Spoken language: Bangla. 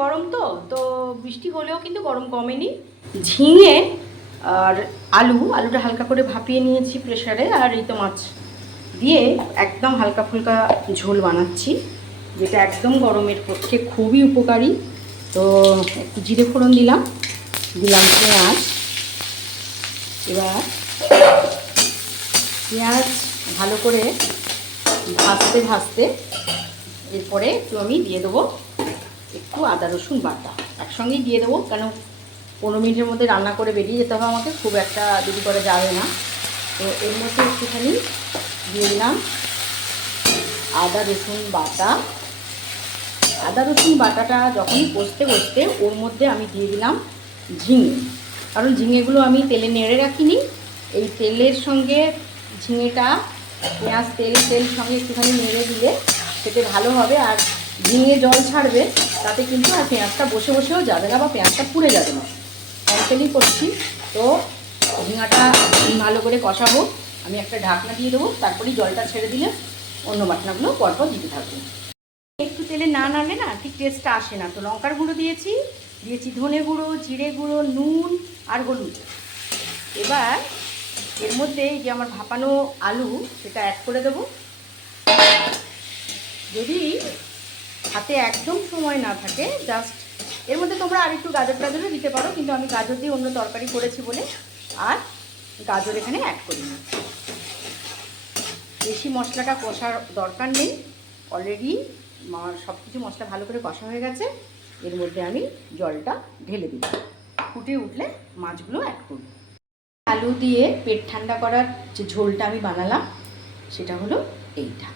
গরম তো তো বৃষ্টি হলেও কিন্তু গরম কমেনি। ঝিঙে আর আলুটা হালকা করে ভাপিয়ে নিয়েছি প্রেসারে, আর এই তো মাছ দিয়ে একদম হালকা ফুলকা ঝোল বানাচ্ছি, যেটা একদম গরমের পক্ষে খুবই উপকারী। তো একটু জিরে ফোড়ন দিলাম পেঁয়াজ। এবার পেঁয়াজ ভালো করে ভাজতে ভাজতে এরপরে একটু আমি দিয়ে দেবো একটু আদা রসুন বাটা, একসঙ্গেই দিয়ে দেবো, কেন 15 মিনিটের মধ্যে রান্না করে বেরিয়ে যেতে হবে আমাকে, খুব একটা দেরি করে যাবে না। তো এর মধ্যে একটুখানি দিয়ে দিলাম আদা রসুন বাটাটা যখনই কষতে ওর মধ্যে আমি দিয়ে দিলাম ঝিঙে, কারণ ঝিঙেগুলো আমি তেলে নেড়ে রাখিনি। এই তেলের সঙ্গে ঝিঙেটা পেঁয়াজ তেল সঙ্গে একটুখানি নেড়ে দিলে খেতে ভালো হবে, আর ঝিঙে জল ছাড়বে, তাতে কিন্তু আর পেঁয়াজটা বসেও যাবে না বা পেঁয়াজটা পুড়ে যাবে না। ক্যান্সেলই করছি। তো ঝিঙাটা ভালো করে কষাবো, আমি একটা ঢাকনা দিয়ে দেবো, তারপরেই জলটা ছেড়ে দিলে অন্য বাটনাগুলো পরপর দিতে থাকবো। একটু তেলে না নাড়লে না ঠিক টেস্টটা আসে না। তো লঙ্কার গুঁড়ো দিয়েছি ধনে গুঁড়ো, জিরে গুঁড়ো, নুন আর হলুদ। এবার এর মধ্যে এই যে আমার ভাপানো আলু সেটা অ্যাড করে দেবো। যদি হাতে একদম সময় না থাকে, জাস্ট এর মধ্যে তোমরা আর একটু গাজরও দিতে পারো, কিন্তু আমি গাজর দিয়ে অন্য তরকারি করেছি বলে আর গাজর এখানে অ্যাড করিনি। বেশি মশলাটা কষার দরকার নেই, অলরেডি সব কিছু মশলা ভালো করে কষা হয়ে গেছে। এর মধ্যে আমি জলটা ঢেলে দিই, ফুটে উঠলে মাছগুলো অ্যাড করব। আলু দিয়ে পেট ঠান্ডা করার যে ঝোলটা আমি বানালাম সেটা হলো এইটা।